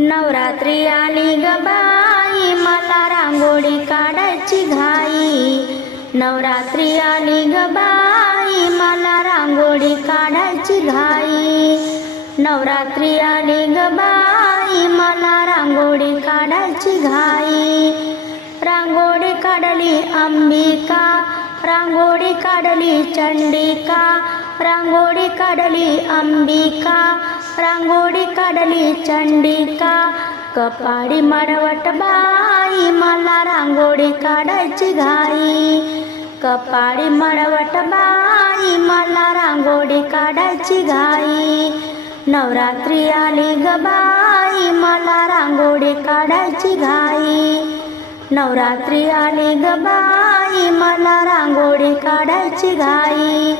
नवरात्री आली ग बाई मला रांगोळी काढायची घाई. नवरात्री आली ग बाई मला रांगोळी काढायची घाई. नवरात्री आली ग बाई मला रांगोळी काढायची घाई. रांगोळी काढली अंबिका रांगोळी काढली चंडिका रांगोळी काढली अंबिका. रांगोळी काढली चंडिका. कपाळी मडवट बाई मला रांगोळी काढायची घाई. कपाळी मडवट बाई मला रांगोळी काढायची घाई. नवरात्री आली ग बाई मला रांगोळी काढायची घाई. नवरात्री आली ग बाई मला रांगोळी काढायची घाई.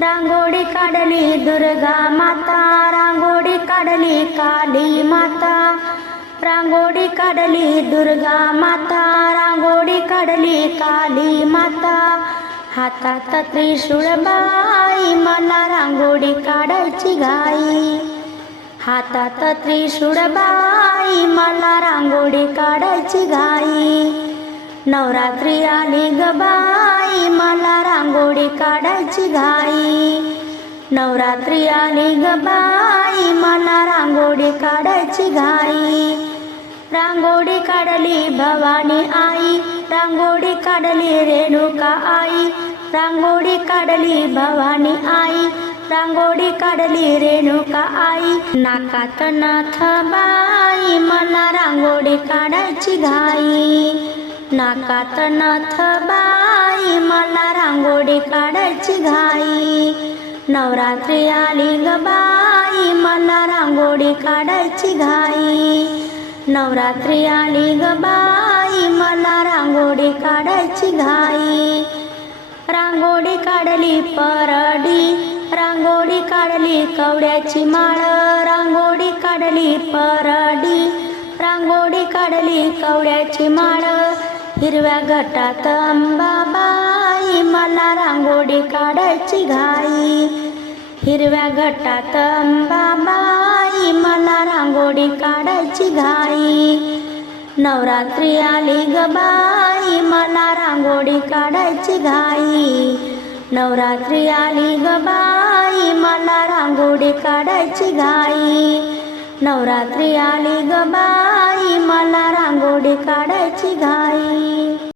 रांगोळी काढली दुर्गा माता रांगोळी काढली काली माता. रांगोळी काढली दुर्गा माता रांगोळी काढली काली माता. हातात त्रिशूळ बाई मला रांगोळी काढायची घाई. हातात त्रिशूळ बाई मला रांगोळी काढायची घाई. नवरात्री आली ग बाई मला रांगोळी काढायची घाई. नवरात्री आली ग बाई मला रांगोळी काढायची घाई. रांगोळी काढली भवानी आई रांगोळी काढली रेणुका आई. रांगोळी काढली भवानी आई रांगोळी काढली रेणुका आई. नाकात नाथ बाई मला रांगोळी काढायची घाई. नाकात नथ बाई मला रांगोळी काढायची घाई. नवरात्री आली ग बाई मला रांगोळी काढायची घाई. नवरात्री आली ग बाई मला रांगोळी काढायची घाई. रांगोळी काढली परडी रांगोळी काढली कवड्याची माळ. रांगोळी काढली परडी रांगोळी काढली कवड्याची माळ. हिरव्या घटात अंबाबाई मला रांगोळी काढायची घाई. हिरव्या घटात अंबाबाई मला रांगोळी काढायची घाई. नवरात्री आली ग बाई मला रांगोळी काढायची घाई. नवरात्री आली ग बाई मला रांगोळी काढायची घाई. नवरात्री आली ग बाई मला रांगोळी काढायची घाई.